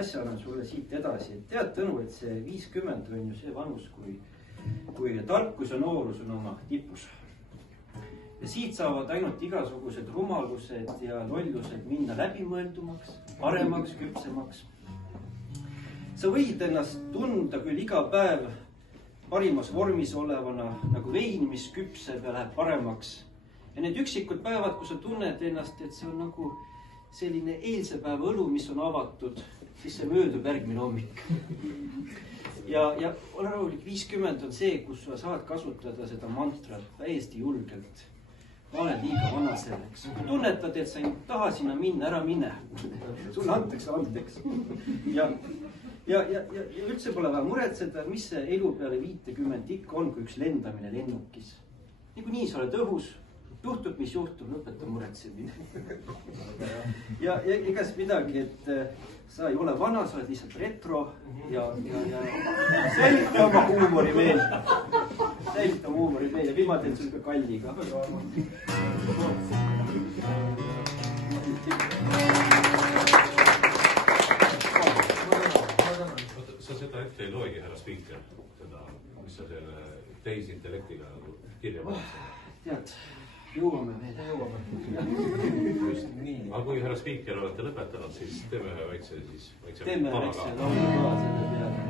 asja annan sulle siit edasi. Tead, Tõnu, et see 50 on ju see vanus, kui tarkus ja noorus on oma tipus. Ja siit saavad ainult igasugused rumalused ja lollused minna läbimõeldumaks, paremaks, küpsemaks. Sa võid ennast tunda küll iga päev parimas vormis olevana, nagu vein, mis küpseb ja läheb paremaks. Ja need üksikud päevad, kui sa tunned ennast, et see on nagu selline eilse päeva õlu, mis on avatud, siis see möödub järgmine hommik. Ja ole rahulik, 50 on see, kus sa saad kasutada seda mantrat täiesti julgelt. Ma olen liiga vana selleks. Kui tunnetad, et sa ei taha sinna minna, ära mine. Sulle antakse andeks. Ja üldse pole vaja muretseda, mis see elu peale 50 ikka on, kui üks lendamine lennukis. Nii sa oled õhus, juhtub, mis juhtub, lõpeta muretsemine. Ja igas midagi, et sa ei ole vana, sa oled lihtsalt retro ja säilita oma huumori veel. Säilita oma huumori veel ja viima teen sul ka kalliga. Sa seda ette ei loegi, härra spiiker, seda, mis sa selle tehisintellektiga kirja paned? Tead, jõuame veel. Aga kui härra spiiker olete lõpetanud, siis teeme ühe väikse Teeme väikse laulu ka selle peale.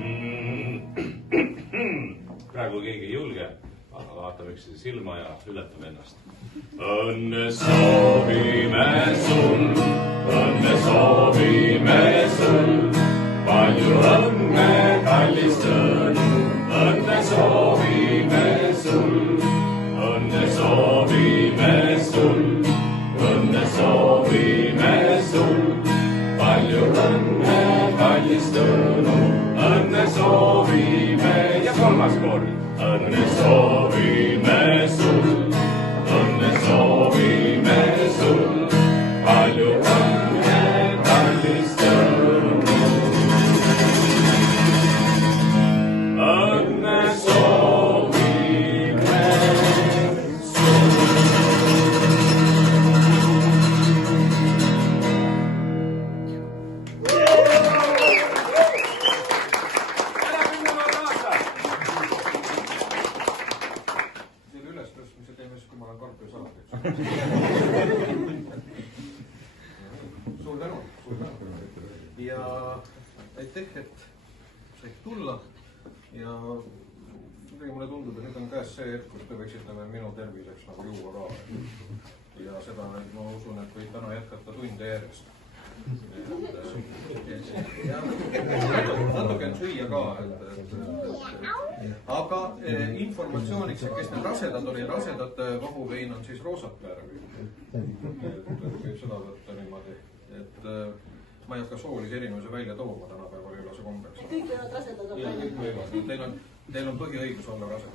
Praegu keegi ei julge, aga vaatame üksteise silma ja ületame ennast. Õnne soovime sul, õnne soovime sul. Palju õnne, kallis Tõnu, õnne soovime sul. Õnne soovime sul, õnne soovime sul. Palju õnne, kallis Tõnu, õnne soovime. Ja kolmas kord. Õnne soovime sul, õnne soovime sul. Palju õnne, kallis Tõnu. Õnne soovime sul. Selle ülestõstmise teeme siis, kui ma olen karpi saanud. Suur tänu. Ja aitäh, et said tulla. Ja mulle tundub, et nüüd on käes see hetk, kus te võiksite minu terviseks nagu juua ka. Ja seda ma usun, et võid täna jätkata tunde järjest. Natuke on süüa ka. Aga informatsiooniks, kes need rasedad oli, rasedad vahuvein on siis roosat värvi. Võib seda võtta niimoodi, et ma ei hakka soolise erinevuse välja tooma tänapäeval ei ole see kombeks. Kõik võivad rasedad olla. Kõik võivad. Teil on põhiõigus olla rased.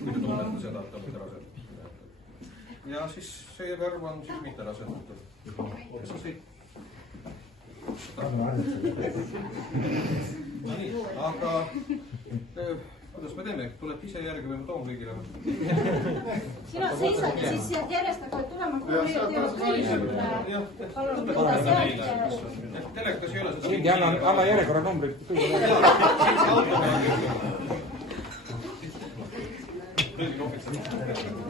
Kui te tunnete seda, et olete rased. Ja siis see värv on siis mitte rasedatel. Kes on siit? Aga kuidas me teeme? Tuleb ise järgi või ma toon kõigile? Sina seisad ja siis järjest hakkavad tulema kuulid. Telekas ei ole seda. Mingi alla järjekorra numbrit.